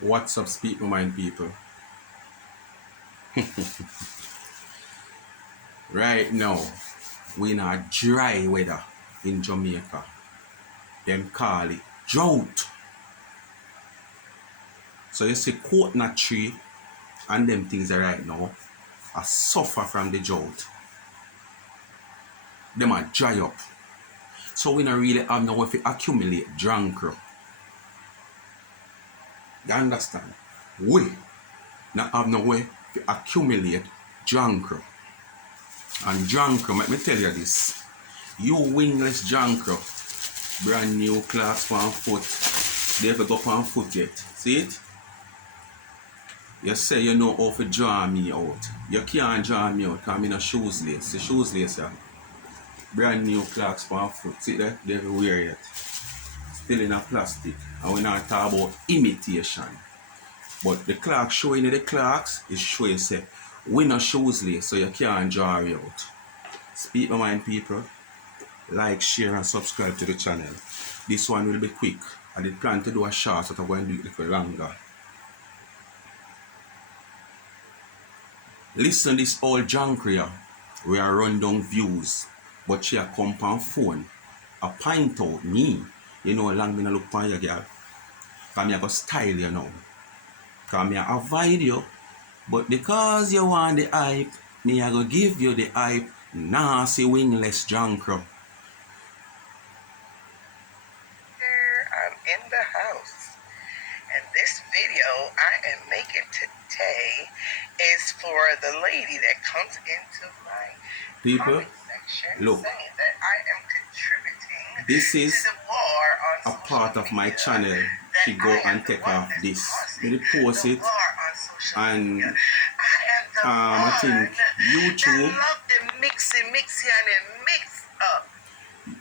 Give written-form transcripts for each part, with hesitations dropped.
What's up, Speak My Mind people? Right now, we in a dry weather in Jamaica. Them call it drought. So you see coconut tree and them things are right now are suffer from the drought. Them are dry up. So we don't really have no way to accumulate drunk. You understand? We not have no way to accumulate drunk. And drunk, let me tell you this. You wingless drunk, brand new clocks on foot. They ever go on foot yet. See it? You say you know how to draw me out. You can't draw me out because I'm in a shoes lace. The shoes lace, yeah. Brand new clocks on foot. See that? They ever wear yet. Still in a plastic. And we're not talking about imitation. But the clock showing you the clocks is showing say we not shoes lace, so you can't draw you out. Speak my mind, people. Like, share and subscribe to the channel. This one will be quick. I did plan to do a short, so I'm going to do it a little longer. Listen this old junk here. We are run down views. But she a come on phone. A point out me. You know how long me not look on you, girl. Because me a go style you now. Because me a avoid you. But because you want the hype, me a go give you the hype. Nasty wingless junk. I'm in the house, and this video I am making today is for the lady that comes into my comment section look, saying that I am contributing this is to the war on a part of my channel. She go and take off this. They post it, and I think YouTube.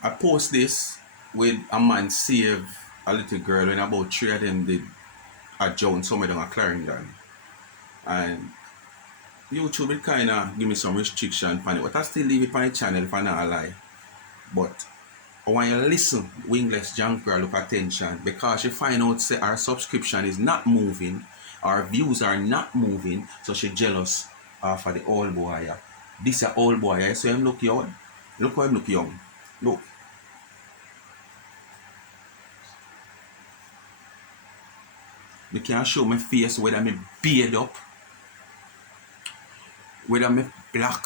I post this with a man save a little girl, and about 3 of them did a drown somewhere down a Clarendon. And YouTube will kind of give me some restriction on it, but I still leave it on the channel if I not lie. But I want you to listen, wingless junk girl, look attention, because she find out say our subscription is not moving, our views are not moving, so she jealous for the old boy. Yeah. This is an old boy, yeah? So him look young. Look how him look young. Look. Me can show my face whether me beard up, whether me black,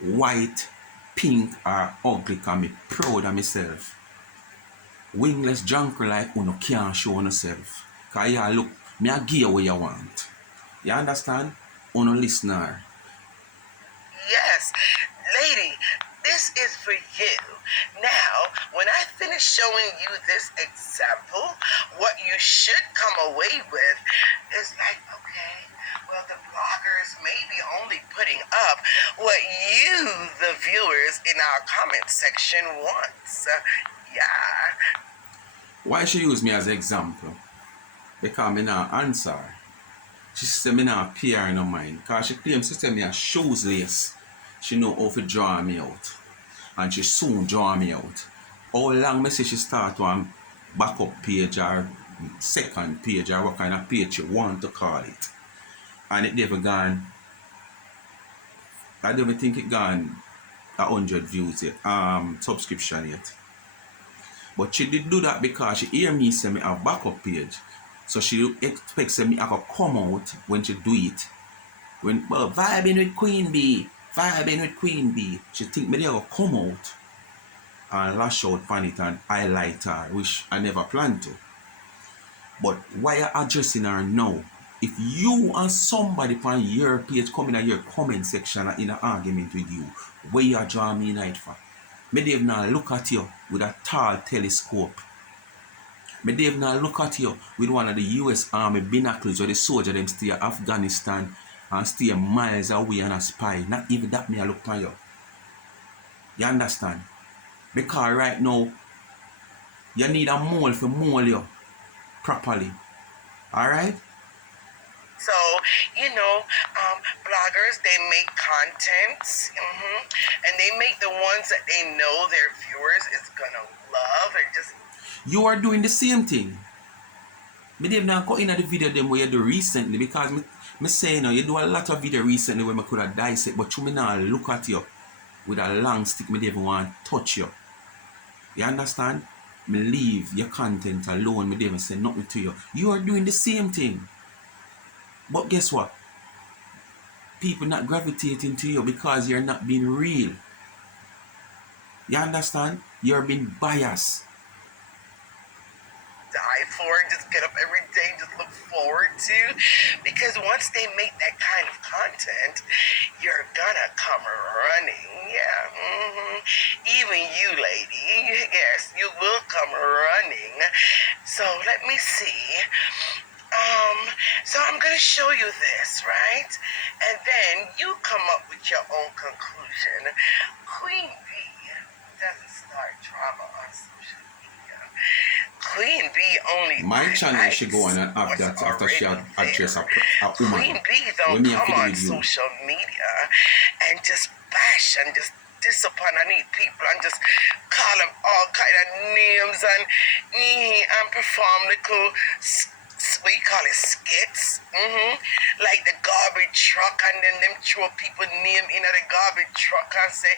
white, pink or ugly, because me proud of myself. Wingless junk like uno can't show yourself. Because you look, me a give you what you want. You understand? Uno listener. Yes, lady, this is for you. Now, when I finish showing you this example, what you should come away with is like, okay, well, the bloggers may be only putting up what you, the viewers in our comment section, wants. Yeah. Why she use me as an example? Because me not answer. She said me not appear in her mind. Because she claims she said me a shoes lace. She know how to draw me out. And she soon draw me out. How long me say she start one backup page or second page or what kind of page you want to call it. And it never gone. I don't even think it gone 100 views yet. Subscription yet. But she did do that because she hear me say me have backup page. So she expects me I could come out when she do it. When vibing with Queen Bee, vibing with Queen Bee. She think me they will come out and lash out on it and highlight her, which I never planned to. But why you addressing her now? If you and somebody on your page come in your comment section in an argument with you, where you are drawing me night for? Me Dave now look at you with a tall telescope. Me Dave now look at you with one of the US Army binoculars where the soldier them stay in Afghanistan and stay miles away and a spy. Not even that me I look at you. You understand? Because right now, you need a mole to mole you properly. Alright? So, bloggers, they make contents, and they make the ones that they know their viewers is going to love. Or just You are doing the same thing. Me Dave now cut in the video them where you do recently because me say you know you do a lot of video recently where me could have dissect, but you me now look at you with a long stick, me Dave want touch you. You understand? Me leave your content alone, me Dave say nothing to you. You are doing the same thing. But guess what? People not gravitating to you because you're not being real. You understand? You're being biased. Die for and just get up every day and just look forward to, because once they make that kind of content, you're gonna come running. Even you, lady, yes, you will come running. So let me see. So I'm gonna show you this, right? And then you come up with your own conclusion. Queen Bee doesn't start drama on social media. Queen Bee only My channel should go on and have that after she had addressed a woman. Queen Bee don't come on social media and just bash and just diss upon any people and just call them all kind of names and perform little what you call it, skits, like the garbage truck, and then them throw people name in the garbage truck and say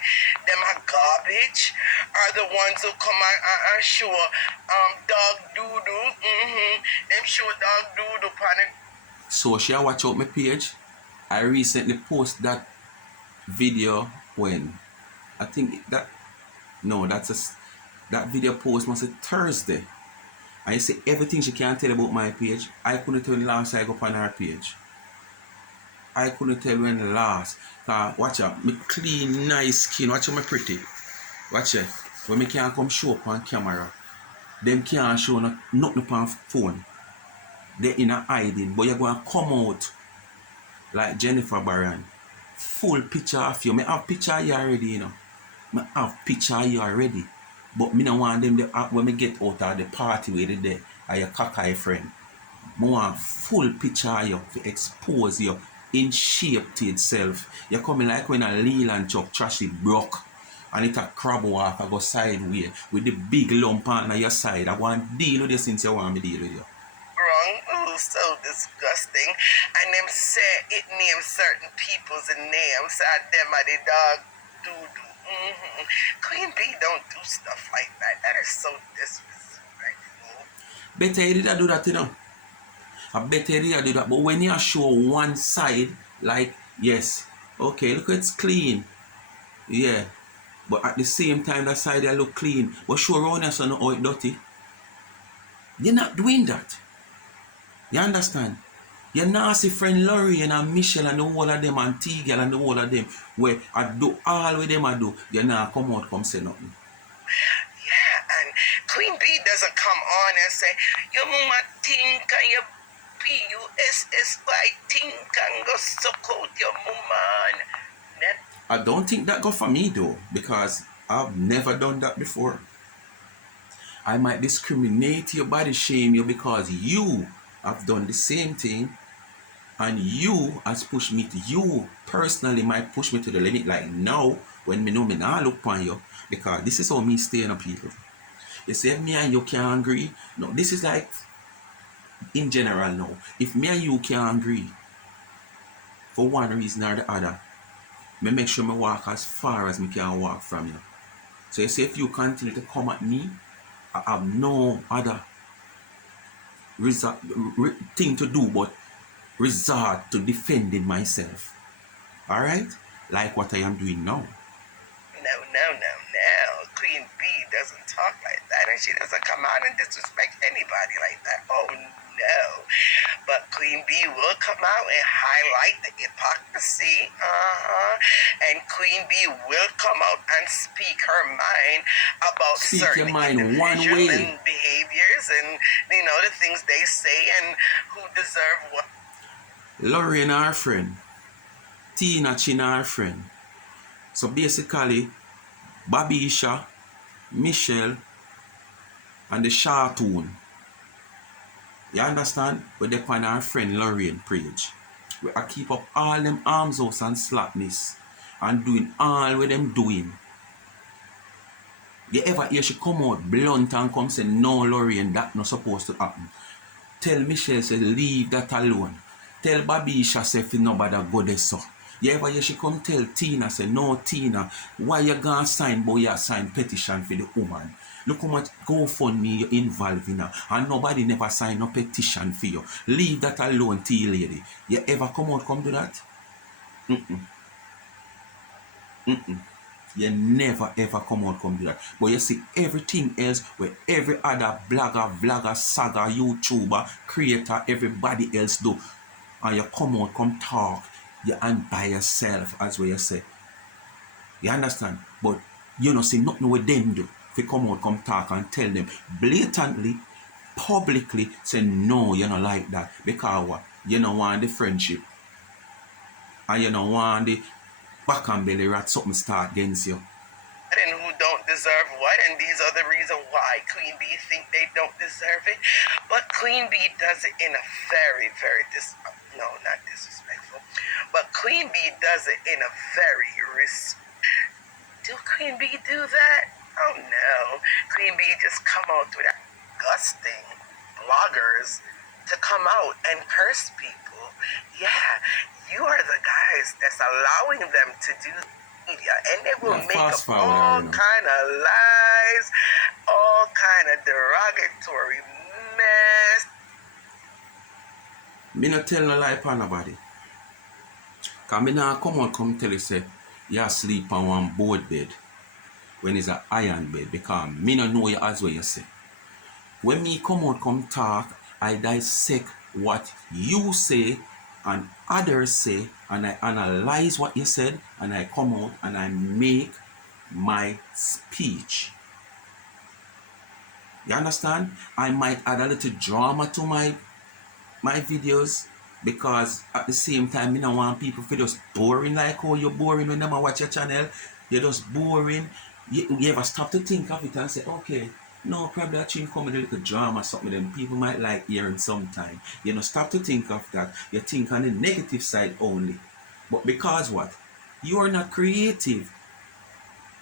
them are garbage, are the ones who come and show dog doo-doo, them show dog doo-doo upon it. So she watch out my page. I recently post that video when I think that video post was a Thursday. I say everything she can tell about my page. I couldn't tell last I go up on her page. I couldn't tell when last. Watch out, me clean, nice skin. Watch out, me pretty. Watch it. When me can't come show up on camera, them can't show nothing up on phone. They in a hiding, but you're going to come out like Jennifer Baran. Full picture of you. Me have picture of you already, you know. Me have picture of you already. But me don't want them to when me get out of the party where they there are your cockeye friend. I want full picture of you to expose you in shape to itself. You're coming like when a Leland truck trash it broke and it a crab walk I go sideways with the big lump on your side. I want to deal with you since you want me to deal with you. Wrong. Ooh, so disgusting. And them say it names certain people's names and them are the dog doo-doo. Queen Bee don't do stuff like that. That is so disrespectful. Better you did do that, you know. I better you did do that. But when you show one side, like, yes, okay, look, it's clean. Yeah. But at the same time, that side I look clean. But show around you so know how it's dirty. You're not doing that. You understand? Your nasty friend Laurie and Michelle and the whole of them and Teagle and the whole of them where I do all with them I do, you now come out come say nothing. Yeah, and Queen Bee doesn't come on and say, your mama think and your P-U-S-S-Y think and go suck out your mama. I don't think that go for me though, because I've never done that before. I might discriminate you, body shame you because you have done the same thing. And you has pushed me to, you personally might push me to the limit like now when me know me not look upon you, because this is how me staying up people. You say if me and you can't agree, no, this is like in general now. If me and you can't agree for one reason or the other, me make sure me walk as far as me can walk from you. So you say if you continue to come at me, I have no other thing to do but resort to defending myself. Alright? Like what I am doing now. No. Queen Bee doesn't talk like that, and she doesn't come out and disrespect anybody like that. Oh no. But Queen Bee will come out and highlight the hypocrisy. And Queen Bee will come out and speak her mind about certain individuals and behaviors and the things they say and who deserve what. Laurie and her friend, Tina Chin her friend. So basically, Babisha, Michelle, and the Shartoon. You understand? But they find our friend Lorraine page. Where I keep up all them arms house and slackness and doing all what them doing. You ever hear she come out blunt and come say, no, Lorraine, that not supposed to happen. Tell Michelle say leave that alone. Tell Babisha say if nobody go there so. You ever hear she come tell Tina say no Tina, why you gonna sign boy you sign petition for the woman? Look how much GoFundMe you involved in her, and nobody never sign no petition for you. Leave that alone, T lady. You ever come out come do that? You never ever come out come do that. But you see everything else where every other blogger, vlogger, saga, YouTuber, creator, everybody else do. And you come out, come talk, you and by yourself, as what you say. You understand? But you know, see nothing with them do. If you come out, come talk and tell them blatantly, publicly, say no, you don't like that. Because what? You don't want the friendship. And you don't want the back and belly rat something start against you. And who don't deserve what, and these are the reason why Queen Bee think they don't deserve it. But Queen Bee does it in a very, very not disrespectful, but Queen Bee does it in a very Do Queen Bee do that? Oh no. Queen Bee just come out with disgusting bloggers to come out and curse people. Yeah, you are the guys that's allowing them to do media, and they will make up all kind of lies, all kind of derogatory mess. Me not tell no lie upon nobody. Cause me nah come tell you say you sleep on one board bed when it's an iron bed, because me no know you as well you say. When me come talk, I dissect what you say and others say, and I analyze what you said, and I come out and I make my speech. You understand? I might add a little drama to my videos, because at the same time, I don't want people to just boring like how you're boring when they watch your channel. You're just boring. You ever stop to think of it and say, okay, no, probably I should come with a little drama or something, then people might like hearing sometime. You know, stop to think of that. You think on the negative side only. But because what? You are not creative.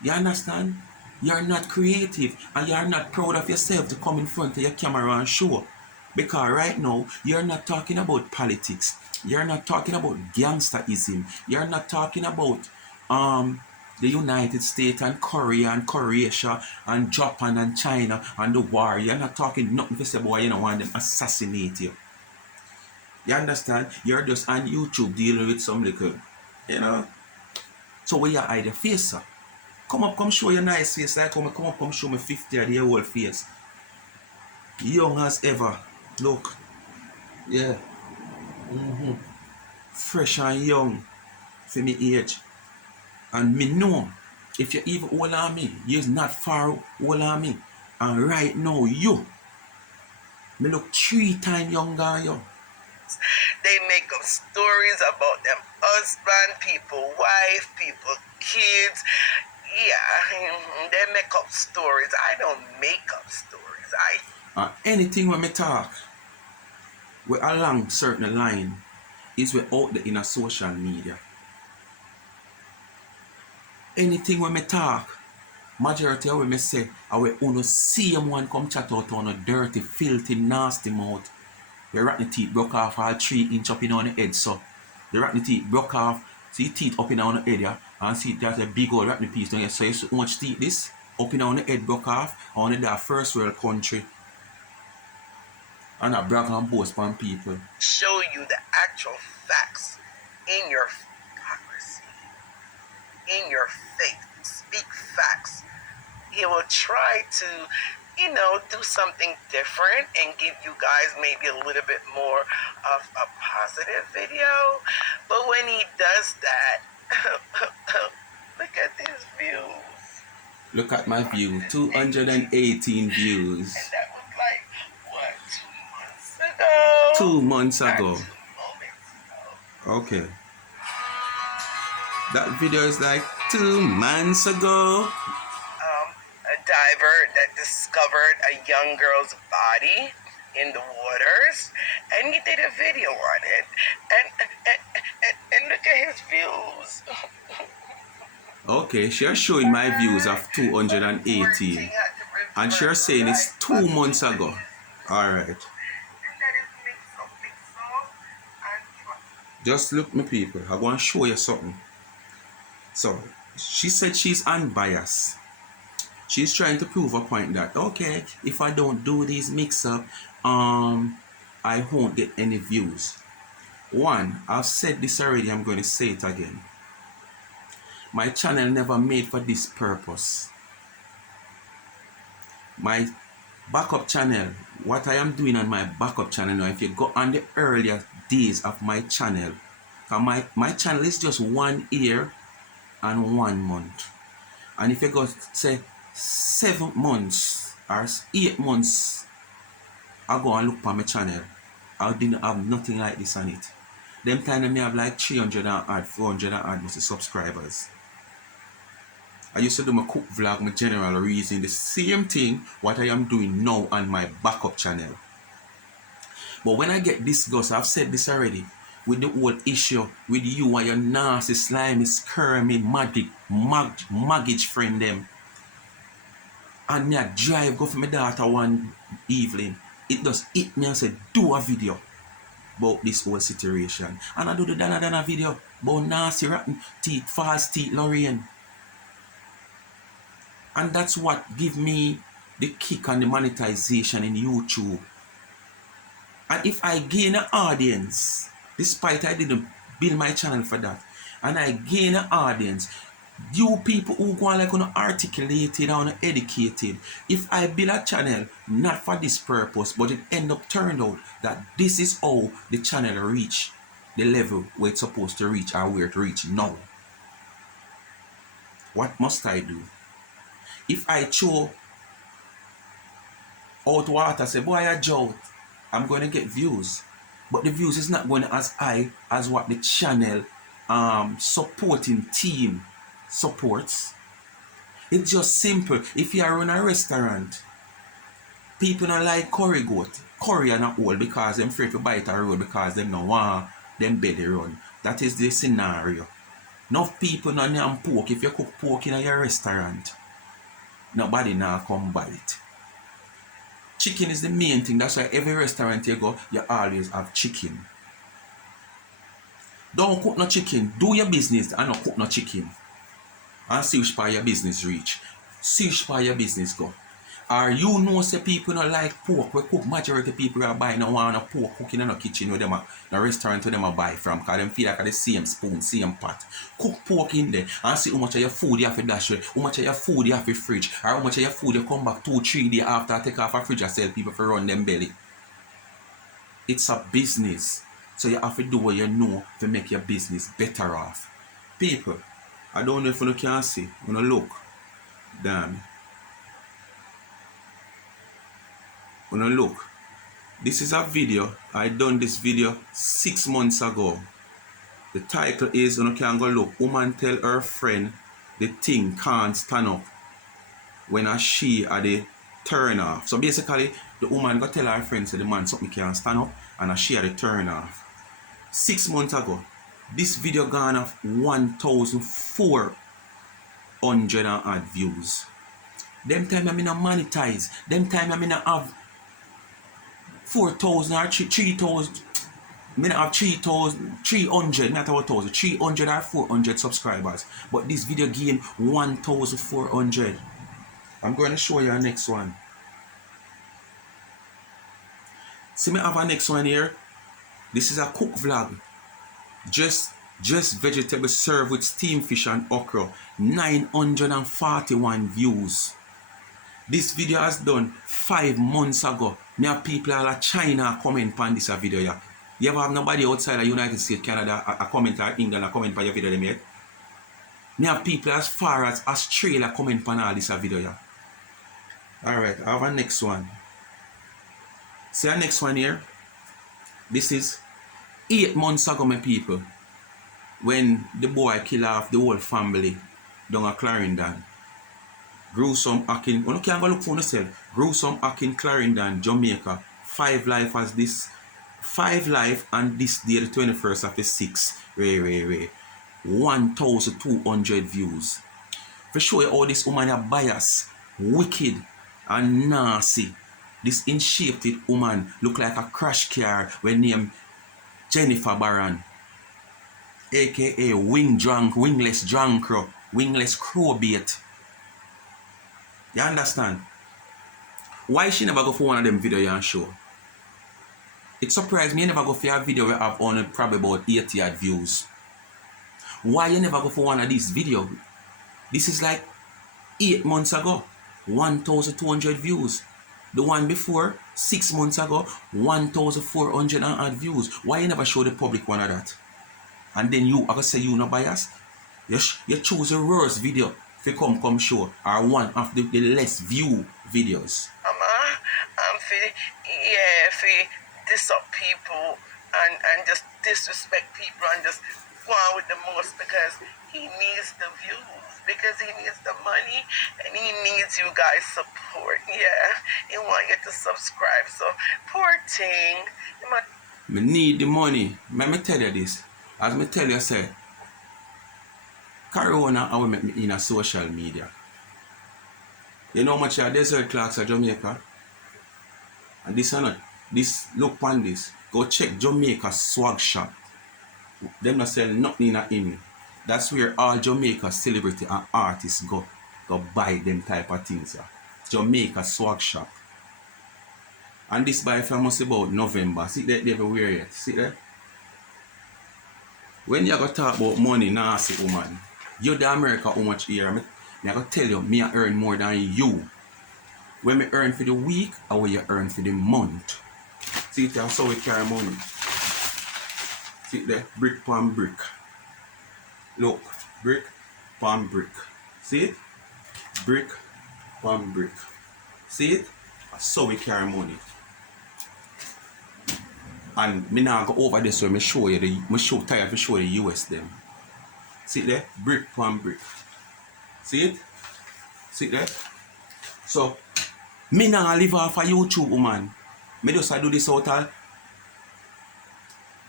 You understand? You're not creative, and you're not proud of yourself to come in front of your camera and show. Because right now, you're not talking about politics. You're not talking about gangsterism. You're not talking about the United States and Korea and Croatia and Japan and China and the war. You're not talking nothing to say about you don't want them assassinate you. You understand? You're just on YouTube dealing with some little, you know. So where you hide your face, sir? Come show your nice face. Like come show me 50-year-old face. Young as ever. Look. Yeah. Fresh and young for me age. And me know, if you're even older than me, you're not far older than me. And right now, me look 3 times younger than you. They make up stories about them husband, people, wife, people, kids. Yeah, they make up stories. I don't make up stories. Anything when me talk, we along certain line, is we out there in a social media. Anything when me talk, majority of what me say, I will only see one come chat out on a dirty, filthy, nasty mouth. The rotten teeth broke off all 3 inch up in on the head, so the rotten teeth broke off, see teeth up in on the head, yeah, and see there's a big old rotten piece down here. So you see how much teeth this? Up in on the head broke off, on the first world country. And I brag and boast upon people. Show you the actual facts in your hypocrisy, in your faith. Speak facts. He will try to, do something different and give you guys maybe a little bit more of a positive video. But when he does that, look at these views. Look at my view, 218 views. And that was like, what, 2 months ago? 2 months ago. Okay. That video is like 2 months ago. A diver that discovered a young girl's body in the waters, and he did a video on it. And look at his views. Okay, she's showing my views of 218. And she's saying it's 2 months ago. Alright. Just look, my people. I want to show you something. So, she said she's unbiased. She's trying to prove a point that, okay, if I don't do these mix-up, I won't get any views. One, I've said this already, I'm going to say it again. My channel never made for this purpose. My backup channel, what I am doing on my backup channel now, if you go on the earlier days of my channel, my channel is just 1 year and 1 month. And if you go say 7 months or 8 months, I go and look for my channel, I didn't have nothing like this on it. Them time I have like 300 and odd, 400 and odd subscribers. I used to do my cook vlog, my general reason, the same thing what I am doing now on my backup channel. But when I get disgust, I've said this already, with the whole issue with you and your nasty, slimy, skirmy, maggage friend them. And me I drive, go for my daughter one evening. It does hit me and say, do a video about this whole situation. And I do the Dana video about nasty, rotten teeth, false teeth, Lorraine. And that's what give me the kick on the monetization in YouTube. And if I gain an audience, despite I didn't build my channel for that, and I gain an audience, you people who go on like articulated and educated, if I build a channel not for this purpose, but it end up turned out that this is how the channel reach the level where it's supposed to reach or where it reach now, what must I do? If I show out water, say, boy, I drought, I'm going to get views. But the views is not going as high as what the channel supporting team supports. It's just simple. If you run a restaurant, people don't like curry goat. Curry are not all because them afraid to bite a road because them don't want them belly run. That is the scenario. Enough people don't name pork. If you cook pork in your restaurant, nobody now come buy it. Chicken is the main thing. That's why every restaurant you go, you always have chicken. Don't cook no chicken. Do your business and not cook no chicken. And see which part your business reach. See which part your business go. Or you know say people don't like pork. We cook majority of people are buying no want no pork cooking in a kitchen where them a no restaurant where them a buy from. Because them feel like the same spoon, same pot. Cook pork in there and see how much of your food you have to dash with, how much of your food you have to fridge, or how much of your food you come back 2-3 days after take off a fridge and sell people for run them belly. It's a business. So you have to do what you know to make your business better off. People, I don't know if you can see. You know, look. Damn. You know, look. This is a video. I done this video 6 months ago. The title is, you can go look. Woman tell her friend the thing can't stand up when she at the turn off. So basically, the woman go tell her friend say the man something can't stand up and she at the turn off. 6 months ago, this video gone off 1,400 and odd views. Them time I mean monetize. Them time I mean have 4,000 or 3,000. I have 3,300, not 1,000, 300 or 400 subscribers. But this video gained 1,400. I'm going to show you our next one. See me have a next one here. This is a cook vlog. Just vegetable served with steamed fish and okra. 941 views. This video has done 5 months ago. Me have people all of China comment on this video. Yeah. You ever have nobody outside the United States, Canada, a comment or England a comment on your video? Me have people as far as Australia comment on all this video. Yeah. Alright, I have a next one. See our next one here. This is 8 months ago, my people, when the boy killed off the whole family down at Clarendon. Gruesome act in, you can't go look for yourself. Gruesome act in Clarendon, Jamaica. 5 life as this. 5 life and this day, the 21st of the 6th. 1,200 views. For show you how this woman is biased, wicked, and nasty. This in-shaped woman look like a crash car when named Jennifer Baron. aka wingless drunk crow, wingless crow bait. You understand? Why she never go for one of them video and show? It surprised me you never go for a video where have only probably about 80 odd views. Why you never go for one of these videos? This is like 8 months ago, 1,200 views. The one before, 6 months ago, 1,400 and odd views. Why you never show the public one of that? And then you, I gonna say you no bias. You choose a worst video if you come show, or one of the less view videos. For diss up people and just disrespect people and just go on with the most because he needs the views, because he needs the money, and he needs you guys' support. Yeah, he want you to subscribe. So poor thing. Me need the money. Let me tell you this. As me tell you, say, Corona I will make me in a social media. You know how much a desert clocks at Jamaica? And this or not, this, look on this. Go check Jamaica swag shop. Them not sell nothing in a in. That's where all Jamaica celebrity and artists go buy them type of things. Jamaica swag shop. And this by famous about November. See that they everywhere yet. See that? When you go talk about money, nasty woman, you the America how much here? I go tell you, me I earn more than you. When me earn for the week, or when you earn for the month. See that's how we carry money. See there, brick pan brick. Look, brick pan brick. See it? Brick pan brick. See it? That's how we carry money. And me now go over this so me show you tired to show the US them. See it there? Brick pan brick. See it? See it there? So me now live off of YouTube, woman. Me just do this out of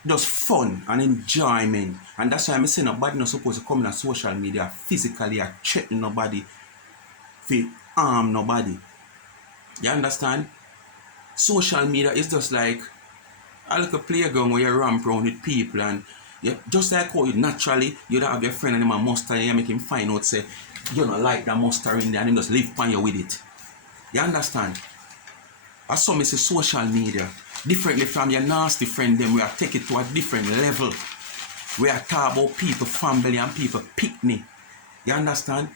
just fun and enjoyment. And that's why I'm saying nobody not supposed to come in social media physically or threaten nobody, to harm nobody. You understand? Social media is just like a little playground where you ramp around with people, and you, just like how you naturally you don't have your friend and him a muster and you make him find out say you don't like that muster in there and him just live on you with it. You understand? As some say social media differently from your nasty friend them, we are take it to a different level. We are talk about people, family and people picnic. You understand?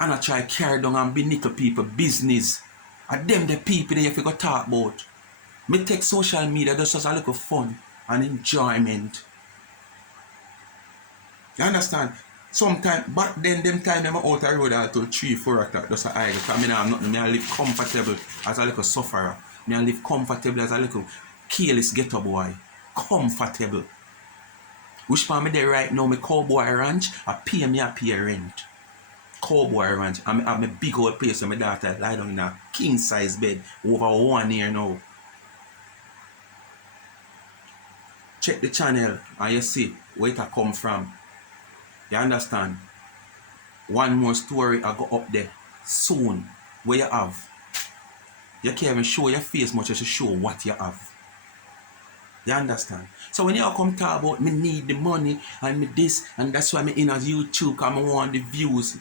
And I try carry down and belittle people business. And them the people that you figure talk about. Me take social media just as a little fun and enjoyment. You understand? Sometimes back then them time them out the road until 3-4 o'clock just a idle. Because I have nothing. I live comfortable as a little sufferer. I live comfortable as a little careless ghetto boy. Comfortable. Which part me there right now, my cowboy ranch, I pay rent. Cowboy ranch. I have a big old place where my daughter lie down in a king size bed over 1 year now. Check the channel and you see where it come from. You understand? One more story I go up there soon. Where you have. You can't even show your face much as you show what you have. You understand? So when you come talk about me need the money and me this and that's why me in as YouTube because I want the views.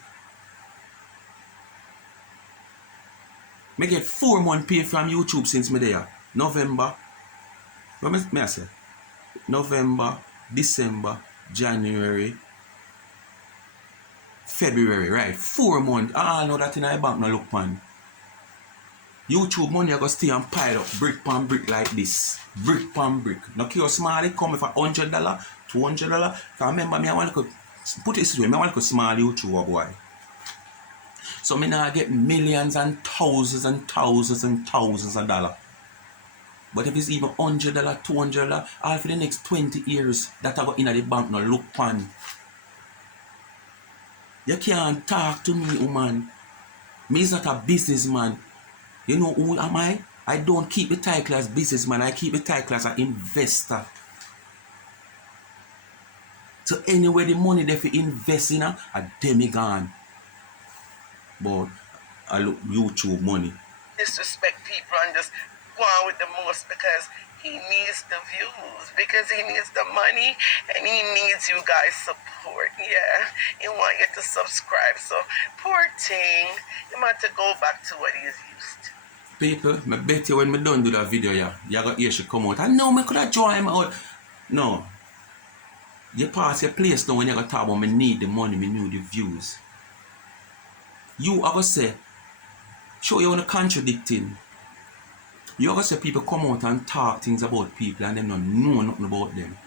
Me get 4 months pay from YouTube since me there. November. What me I say? November, December, January, February, right? 4 months. I know that in my bank no look man. YouTube money I go stay and pile up brick pan brick like this. Brick pan brick. Now care small it come for $100, $200. Cause remember me I want to put it this way, I want to small YouTuber boy. So me now get millions and thousands and thousands and thousands of dollars. But if it's even $100, $200, all for the next 20 years, that I go in the bank no look pan. You can't talk to me, woman. Me is not a businessman. You know who am I? I don't keep the title as businessman. I keep the title as an investor. So anyway, the money that you invest in a demigod. But I look YouTube money. Disrespect people and just go on with the most because He needs the views because he needs the money and he needs you guys' support. Yeah, he want you to subscribe. So poor thing, he might have to go back to what he's used to. People, I bet you when I done do that video, yeah, you got hear she come out. I know I could have joined him out. No. You pass your place now when you got talk about me need the money, me need the views. You ever say, show you on the contradicting. You ever say people come out and talk things about people and them don't know nothing about them.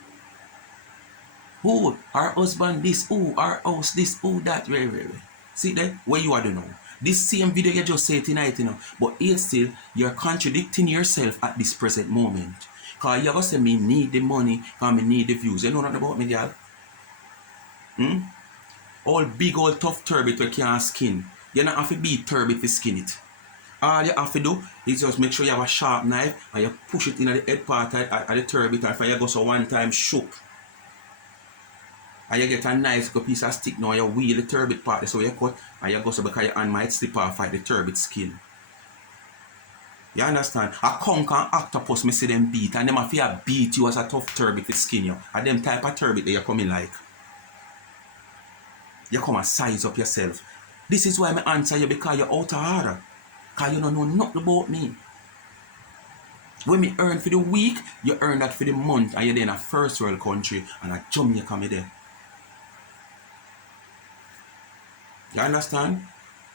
Oh, our husband this, oh, our house this, oh, that, very. See that? Where you are doing now. This same video you just say tonight, you know, but yet still, you're contradicting yourself at this present moment. Because you ever say me need the money, and me need the views. You know nothing about me, girl? All big old tough turbot we can't skin. You don't have to be turbot to skin it. All you have to do is just make sure you have a sharp knife and you push it in the head part of the turbot, and if you go so one time shook. And you get a nice piece of stick now, you wheel the turbot part, so you cut and you go so because your hand might slip off like the turbot skin. You understand? A conch and octopus, me see them beat, and them have to beat you as a tough turbot to skin you. And them type of turbot that you come in like. You come and size up yourself. This is why I answer you, because you're out of order. Because you don't know nothing about me. When me earn for the week, you earn that for the month, and you're there in a first world country, and a Jamaica me there. You understand?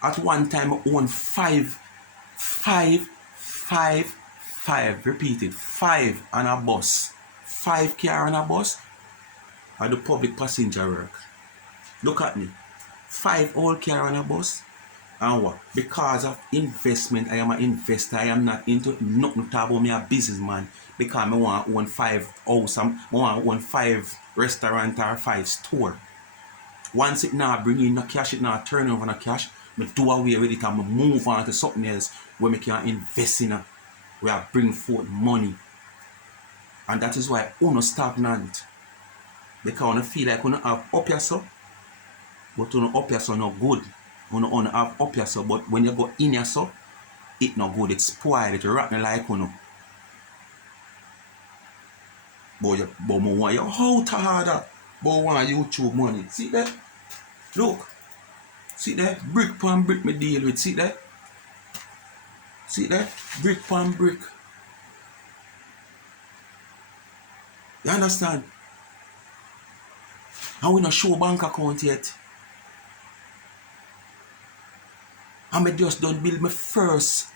At one time, I own five, repeated, 5 on a bus. 5 car on a bus, I do public passenger work. Look at me. 5 old car on a bus. And what? Because of investment, I am an investor. I am not into nothing to talk about me a businessman. Because I want to own 5 house, I want to own 5 restaurant or 5 store. Once it now bring in no cash, it now turn over no cash, I do away with it and I move on to something else where I can invest in it, where I bring forth money. And that is why I don't stagnant. Because I feel like I don't have up yourself, but I don't up yourself not good. I don't have up yourself, but when you go in yourself, it not good, it's spoiled, it's rotten like you know. But I want you out harder. But I want YouTube money. See that? Look. See that? Brick pan brick me deal with. See that? See that? Brick pan brick. You understand? And we not show bank account yet. And I just done build my first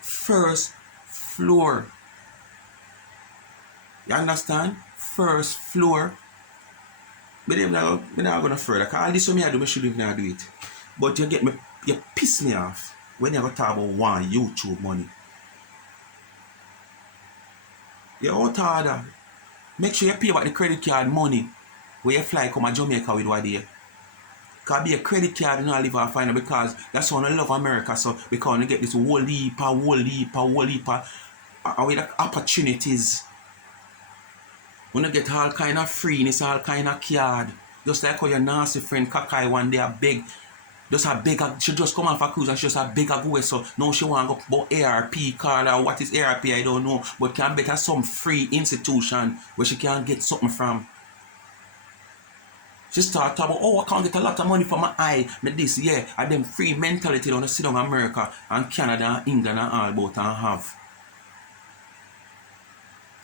floor. You understand? First floor. But I'm not going to further. Because all this what I do, I shouldn't even do it. But you piss me off when you talk about one YouTube money. You're out harder. Make sure you pay back the credit card money where you fly come to Jamaica with what day. Because be a credit card and not live off final, because that's why I love America. So because you get this whole heap with opportunities. When you get all kind of freeness, all kind of card. Just like how your nasty friend Kakai one day a beg. She just come off a cruise and she just a beg a go. So now she want to go about ARP card or what is ARP, I don't know. But can better some free institution where she can get something from. She start talking about, oh, I can't get a lot of money for my eye. But this, yeah, and them free mentality don't sit down in America and Canada and England and all about and have.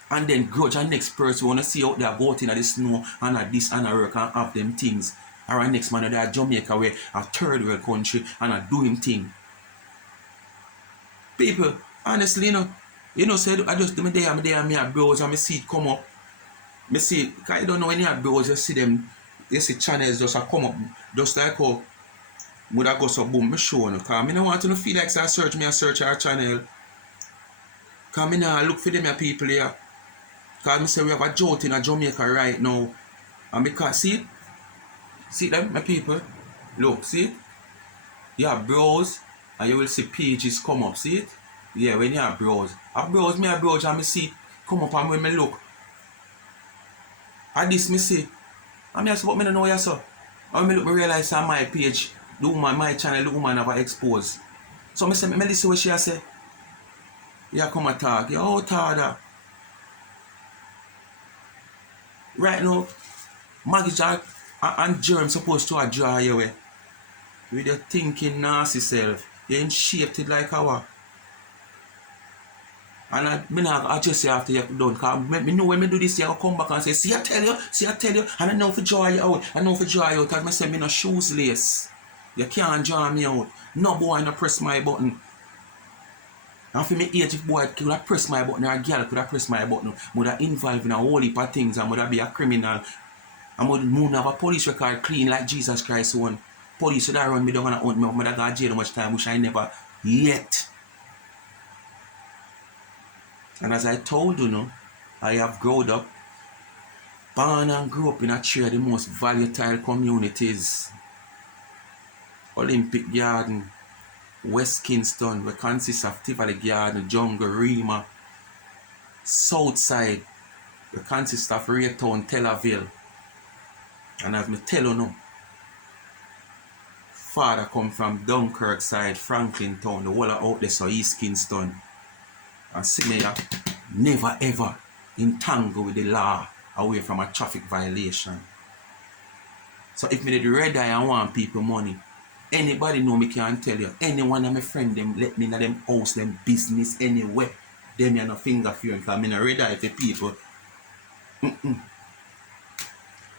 And then grudge and next person want to see out there go out in the snow and at this and work and have them things. Or a next man there Jamaica where a third world country and a do him thing. People, honestly, say I just me there and me a browse and me see it come up. Me see it, because I don't know when you browse, you see them, you see channels just come up, just like how would I go so boom, me show you. Because I don't want to feel like I search our channel. Because I now look for them people here. Because I say we have a drought in Jamaica right now. And because, see them, my people? Look, see it? You have browse, and you will see pages come up, see it? Yeah, when you have browse. I browse, and me see come up, and when me look. And this me see. And I say, but me don't know you, sir. And when me look, me realize on my page, the woman, my channel, the woman have exposed. So me say, me listen what she say. You come and talk, you're out harder. Right now, maggots and germs supposed to draw you away. With your thinking nasty self. You ain't shaped it like our. And I just say after you're done, because me know when me do this, you come back and say, see I tell you, and I know for draw you out, because I say me no shoes lace. You can't draw me out. No boy no press my button. And for me age, if boy could have press my button or a girl could have press my button, would have involved in a whole heap of things and would have be a criminal. And would have a police record clean like Jesus Christ one. Police would have run me down and hunt me up, would have got jail much time, which I never yet. And as I told you, no, I have grown up, born and grew up in a three of the most volatile communities. Olympic Garden, West Kingston, which consists of Tivoli Garden, Jungle, Rima, Southside, which consists of Raytown, Tel Aviv. And as me tell you now, father come from Dunkirk side, Franklin Town, the whole out there, so East Kingston. And see me never ever entangle with the law away from a traffic violation. So if me did red eye and want people money, anybody know me can tell you, any one of my friend them let me in them house, them business anywhere. Them you no finger fearing, because me no red eye for people.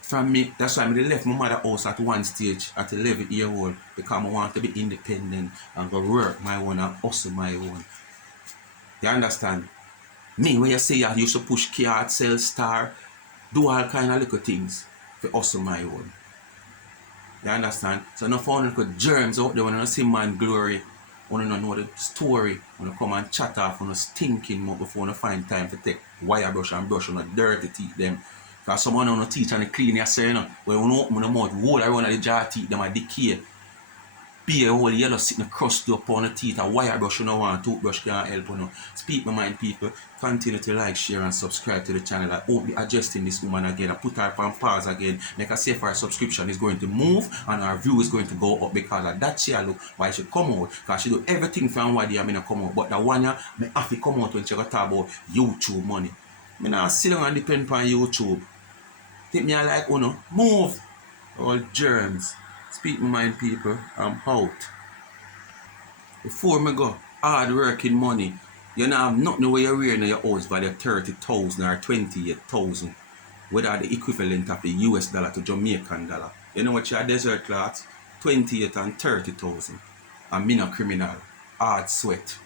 From me, that's why I left my mother house at one stage at 11 years old, because I want to be independent and go work my own and hustle my own. You understand? Me, when you say I used to push card, sell star, do all kind of little things for hustle my own. You understand? So no found little germs out there when you see man glory, when you know the story, when you come and chat off on a stinking mouth before you find time to take wire brush and brush on the dirty teeth them. Because someone on the teeth and clean yourself, you know, when you open the mouth, roll around the jaw teeth, them are decay. Be a whole yellow sitting crust upon the teeth, a wire brush you don't want, toothbrush can't help you know. Speak my mind, people. Continue to like, share, and subscribe to the channel. I won't be adjusting this woman again. I put her on pause again. Make her say for her subscription is going to move and our view is going to go up because of that she look why she come out. Because she do everything from one day I mean come out. But the one ya me have to come out when she got talk about YouTube money. Me not sit down and depend on YouTube. Think me I like move. All germs. Speak my mind, people. I'm out. Before me go, hard working money. You don't have nothing where you're wearing in your house by the 30,000 or 28,000. Whether the equivalent of the US dollar to Jamaican dollar. You know what your desert cloth? 28 and 30,000. And me no criminal. Hard sweat.